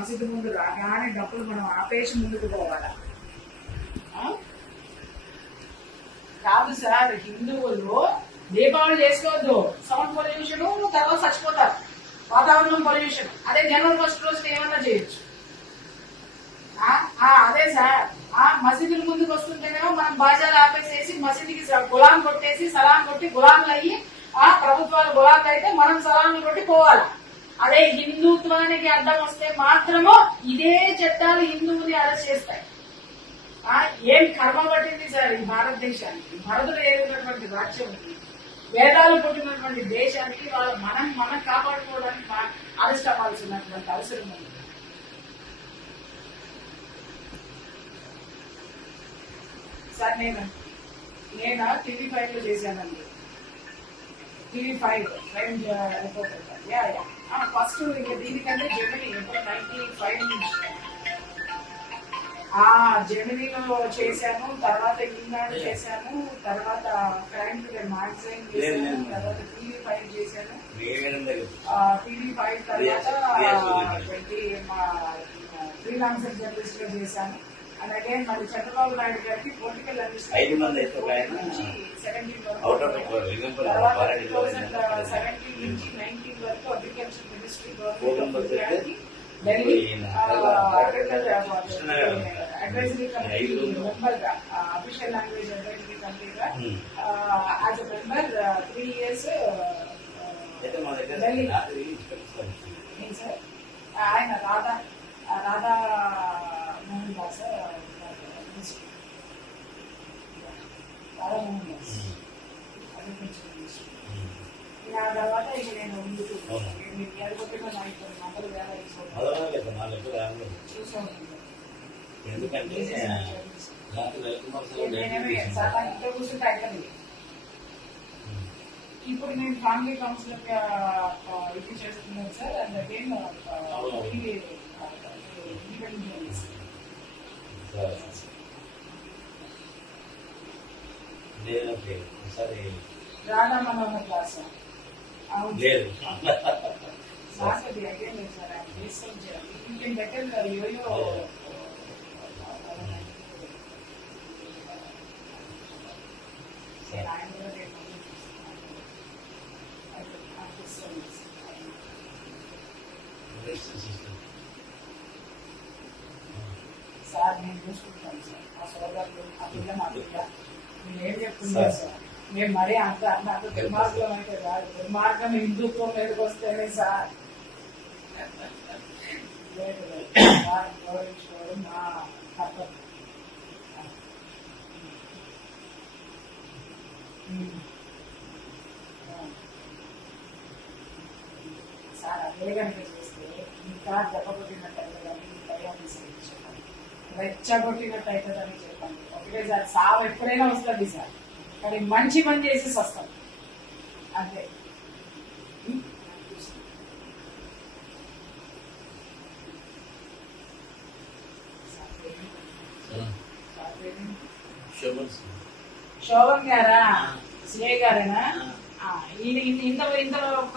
మసీదు ముందు రాగానే డబ్బులు మనం ఆపేసి ముందుకు పోవాలా? కాదు సార్, హిందువులు దీపావళి చేసుకోవద్దు, సౌండ్ పొల్యూషన్, తర్వాత చచ్చిపోతారు, వాతావరణం పొల్యూషన్. అదే జనవరి 1 రోజున ఏమన్నా చేయొచ్చు. అదే సార్, మసీదుల ముందుకు వస్తుంటేనేమో మనం బాజాలు ఆపేసేసి మసీదుకి గులాం కొట్టేసి సలాం కొట్టి గులాంలు అయ్యి, ప్రభుత్వాలు గులాంలు అయితే మనం సలాంలు కొట్టి పోవాలి. అదే హిందుత్వానికి అడ్డం వస్తే మాత్రము ఇదే చట్టాలు హిందువుని అరెస్ట్ చేస్తాయి. ఏం కర్మ పట్టింది సార్ ఈ భారతదేశానికి? భరతుడు ఏదైనటువంటి రాజ్యం ఉంది, వేదాలు పుట్టినటువంటి దేశానికి మనం కాపాడుకోవడానికి అరెస్ట్ అవ్వాల్సినటువంటి అవసరం ఉంది. సార్ నేను TV5 లో చేశానండి. TV5 ఫస్ట్ దీనికంటే జెమినీ 95 నుంచి జెమినీలో చేశాను, తర్వాత ఈనాడు చేశాను, తర్వాత క్రైమ్ మ్యాగజైన్ చేశాను, తర్వాత TV5 చేశాను. TV5 తర్వాత ఫ్రీలాన్సర్ జర్నలిస్ట్ గా చేశాను. అండ్ అగైన్ మళ్ళీ చంద్రబాబు నాయుడు గారికి పొలిటికల్ నుంచి 17 తర్వాత 2017 నుంచి 19 వరకు agriculture ministry government Delhi advisory committee member గా, అఫీషియల్ లాంగ్వేజ్ అడ్వైజరీ కమిటీగా as a member 3 years Delhi. Sir ఆయన రాధా మోహన్ దాస్, తర్వాత ఇక నేను ముందుకు కూర్చుంటే అయిపోయింది. ఇప్పుడు నేను ఫ్యామిలీ కౌన్సిలర్ గా ఇది చేస్తున్నాను sir. And again Radha Manohar class sir నేను చూసుకుంటాను సార్. ఆ సోదరులు ఆ పిల్ల మా పిల్ల నేనేం చెప్తున్నాను సార్, మేము మరీ అంత దుర్మార్గం అయితే కాదు. దుర్మార్గం హిందుత్వం మీదకి వస్తేనే సార్ గౌరవించుకోవడం నా కర్తవ్యం. సార్ అదే కనుక చేస్తే ఇంకా దెబ్బకొట్టినట్టు అయితే కానీ చెప్పండి, రెచ్చగొట్టినట్టు అవుతుందని చెప్పండి. ఒకటే సార్ సావు ఎప్పుడైనా వస్తుంది సార్, కానీ మంచి పని చేసేసి వస్తాం అంతే. శోభన్ గారా, సిఐ గారేనా? ఇంతలో ఒక